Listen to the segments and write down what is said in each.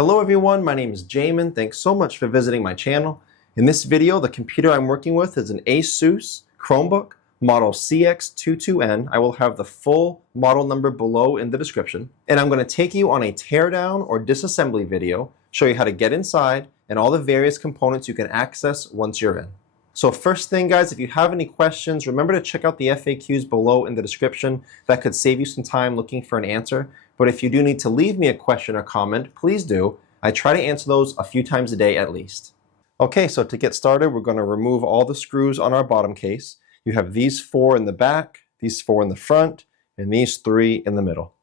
Hello everyone, my name is Jamin. Thanks so much for visiting my channel. In this video, the computer I'm working with is an Asus Chromebook model CX22N. I will have the full model number below in the description. And I'm going to take you on a teardown or disassembly video, show you how to get inside and all the various components you can access once you're in. So first thing guys, if you have any questions, remember to check out the FAQs below in the description. That could save you some time looking for an answer. But if you do need to leave me a question or comment, please do. I try to answer those a few times a day at least. Okay, so to get started, we're going to remove all the screws on our bottom case. You have these 4 in the back, these 4 in the front, and these 3 in the middle.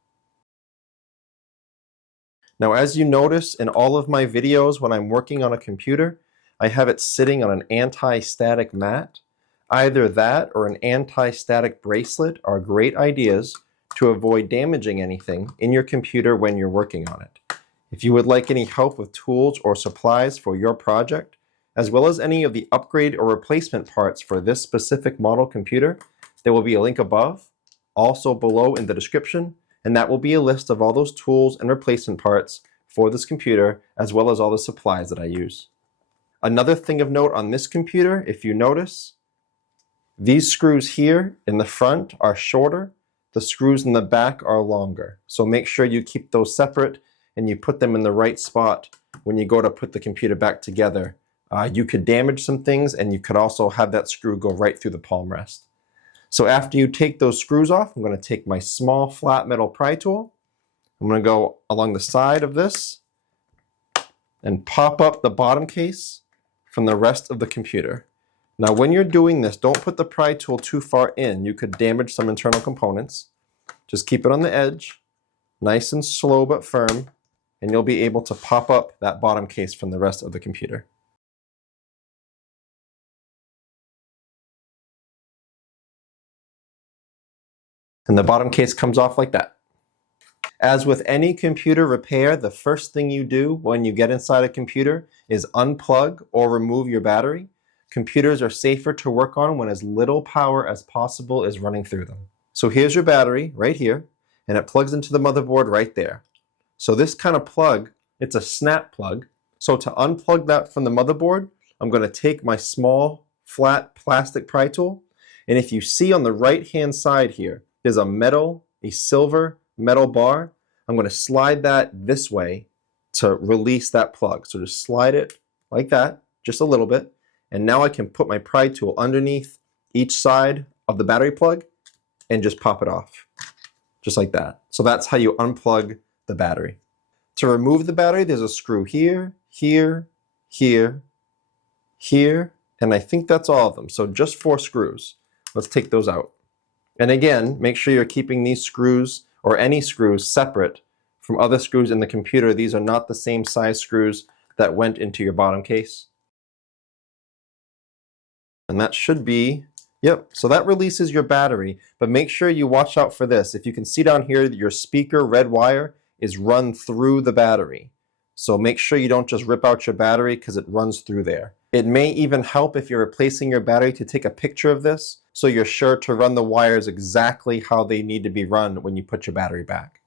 Now, as you notice in all of my videos when I'm working on a computer, I have it sitting on an anti-static mat. Either that or an anti-static bracelet are great ideas to avoid damaging anything in your computer when you're working on it. If you would like any help with tools or supplies for your project, as well as any of the upgrade or replacement parts for this specific model computer, there will be a link above, also below in the description, and that will be a list of all those tools and replacement parts for this computer, as well as all the supplies that I use. Another thing of note on this computer, if you notice, these screws here in the front are shorter. The screws in the back are longer. So make sure you keep those separate and you put them in the right spot when you go to put the computer back together. You could damage some things and you could also have that screw go right through the palm rest. So after you take those screws off, I'm going to take my small flat metal pry tool. I'm going to go along the side of this and pop up the bottom case from the rest of the computer. Now when you're doing this, don't put the pry tool too far in. You could damage some internal components. Just keep it on the edge, nice and slow but firm, and you'll be able to pop up that bottom case from the rest of the computer. And the bottom case comes off like that. As with any computer repair, the first thing you do when you get inside a computer is unplug or remove your battery. Computers are safer to work on when as little power as possible is running through them. So here's your battery right here, and it plugs into the motherboard right there. So this kind of plug, it's a snap plug. So to unplug that from the motherboard, I'm going to take my small flat plastic pry tool, and if you see on the right hand side here, there's a silver metal bar. I'm going to slide that this way to release that plug. So just slide it like that, just a little bit. And now I can put my pry tool underneath each side of the battery plug and just pop it off, just like that. So that's how you unplug the battery. To remove the battery, there's a screw here, here, here, here, and I think that's all of them. So just 4 screws. Let's take those out. And again, make sure you're keeping these screws or any screws separate from other screws in the computer. These are not the same size screws that went into your bottom case. And that should be, yep, so that releases your battery, but make sure you watch out for this. If you can see down here, your speaker red wire is run through the battery. So make sure you don't just rip out your battery because it runs through there. It may even help if you're replacing your battery to take a picture of this so you're sure to run the wires exactly how they need to be run when you put your battery back.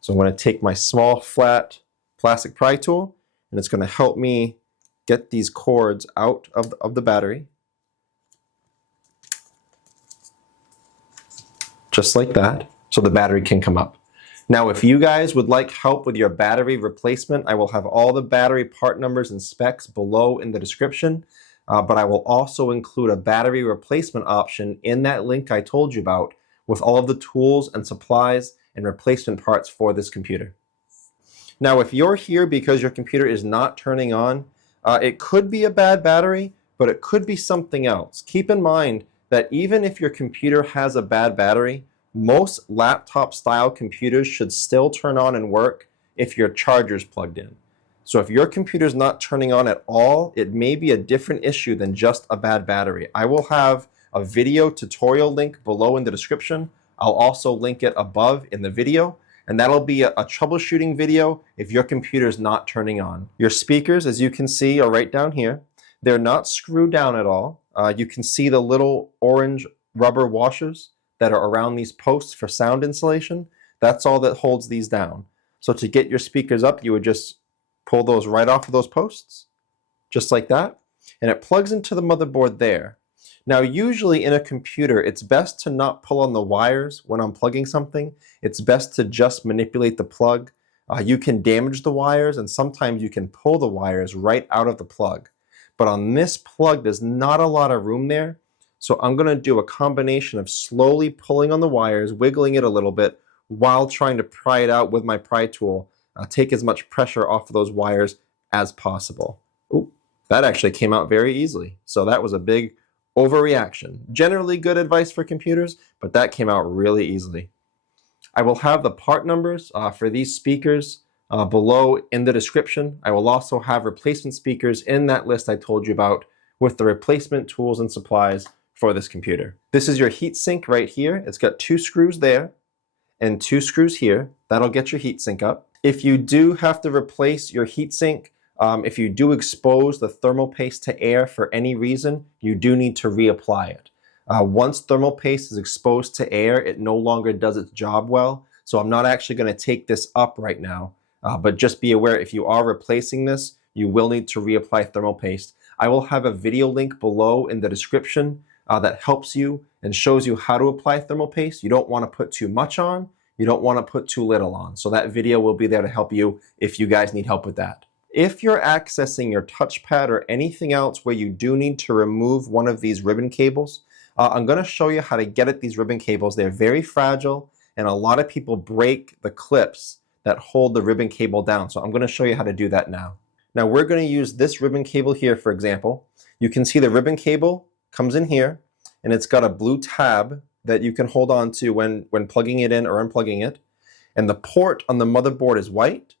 So I'm going to take my small flat plastic pry tool and it's going to help me get these cords out of the battery. Just like that, so the battery can come up. Now, if you guys would like help with your battery replacement, I will have all the battery part numbers and specs below in the description, but I will also include a battery replacement option in that link I told you about with all of the tools and supplies and replacement parts for this computer. Now, if you're here because your computer is not turning on, it could be a bad battery, but it could be something else. Keep in mind that even if your computer has a bad battery, most laptop style computers should still turn on and work if your charger's plugged in. So if your computer's not turning on at all, it may be a different issue than just a bad battery. I will have a video tutorial link below in the description. I'll also link it above in the video, and that'll be a troubleshooting video if your computer's not turning on. Your speakers, as you can see, are right down here. They're not screwed down at all. You can see the little orange rubber washers that are around these posts for sound insulation. That's all that holds these down. So to get your speakers up, you would just Pull those right off of those posts, just like that, and it plugs into the motherboard there. Now, usually in a computer, it's best to not pull on the wires when unplugging something. It's best to just manipulate the plug. You can damage the wires, and sometimes you can pull the wires right out of the plug. But on this plug, there's not a lot of room there. So I'm going to do a combination of slowly pulling on the wires, wiggling it a little bit, while trying to pry it out with my pry tool. Take as much pressure off of those wires as possible. Ooh, that actually came out very easily. So that was a big overreaction. Generally good advice for computers, but that came out really easily. I will have the part numbers for these speakers below in the description. I will also have replacement speakers in that list I told you about with the replacement tools and supplies for this computer. This is your heatsink right here. It's got 2 screws there and 2 screws here. That'll get your heatsink up. If you do have to replace your heatsink, if you do expose the thermal paste to air for any reason, you do need to reapply it. Once thermal paste is exposed to air, it no longer does its job well. So I'm not actually going to take this up right now, but just be aware if you are replacing this, you will need to reapply thermal paste. I will have a video link below in the description that helps you and shows you how to apply thermal paste. You don't want to put too much on. You don't want to put too little on. So that video will be there to help you if you guys need help with that. If you're accessing your touchpad or anything else where you do need to remove one of these ribbon cables, I'm going to show you how to get at these ribbon cables. They're very fragile, and a lot of people break the clips that hold the ribbon cable down. So I'm going to show you how to do that now. Now we're going to use this ribbon cable here, for example. You can see the ribbon cable comes in here, and it's got a blue tab that you can hold on to when plugging it in or unplugging it. And the port on the motherboard is white.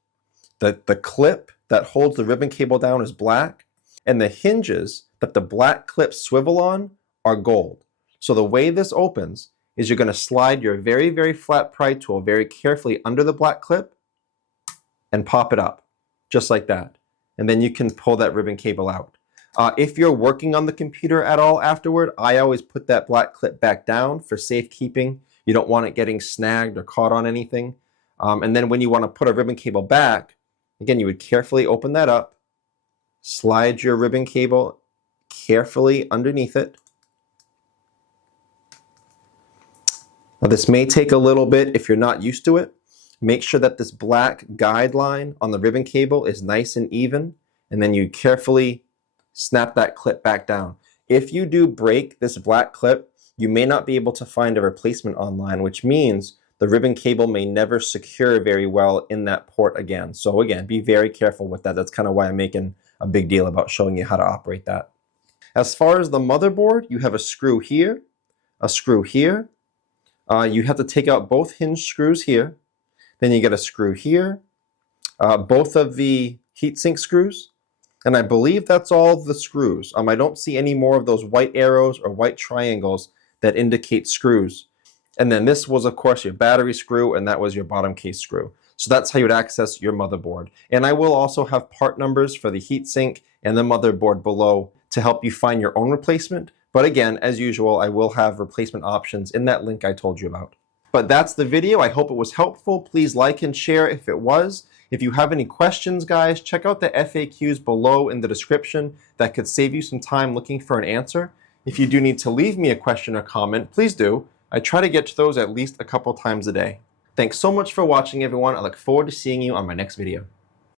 The clip that holds the ribbon cable down is black. And the hinges that the black clips swivel on are gold. So the way this opens is you're going to slide your very, very flat pry tool very carefully under the black clip and pop it up, just like that. And then you can pull that ribbon cable out. If you're working on the computer at all afterward, I always put that black clip back down for safekeeping. You don't want it getting snagged or caught on anything. And then when you want to put a ribbon cable back, again, you would carefully open that up, slide your ribbon cable carefully underneath it. Now, this may take a little bit if you're not used to it. Make sure that this black guideline on the ribbon cable is nice and even, and then you carefully snap that clip back down. If you do break this black clip, you may not be able to find a replacement online, which means the ribbon cable may never secure very well in that port again. So again, be very careful with that. That's kind of why I'm making a big deal about showing you how to operate that. As far as the motherboard, you have a screw here, a screw here. You have to take out both hinge screws here. Then you get a screw here, both of the heatsink screws. And I believe that's all the screws. I don't see any more of those white arrows or white triangles that indicate screws. And then this was, of course, your battery screw, and that was your bottom case screw. So that's how you'd access your motherboard. And I will also have part numbers for the heatsink and the motherboard below to help you find your own replacement. But again, as usual, I will have replacement options in that link I told you about. But that's the video. I hope it was helpful. Please like and share if it was. If you have any questions, guys, check out the FAQs below in the description. That could save you some time looking for an answer. If you do need to leave me a question or comment, please do. I try to get to those at least a couple times a day. Thanks so much for watching, everyone. I look forward to seeing you on my next video.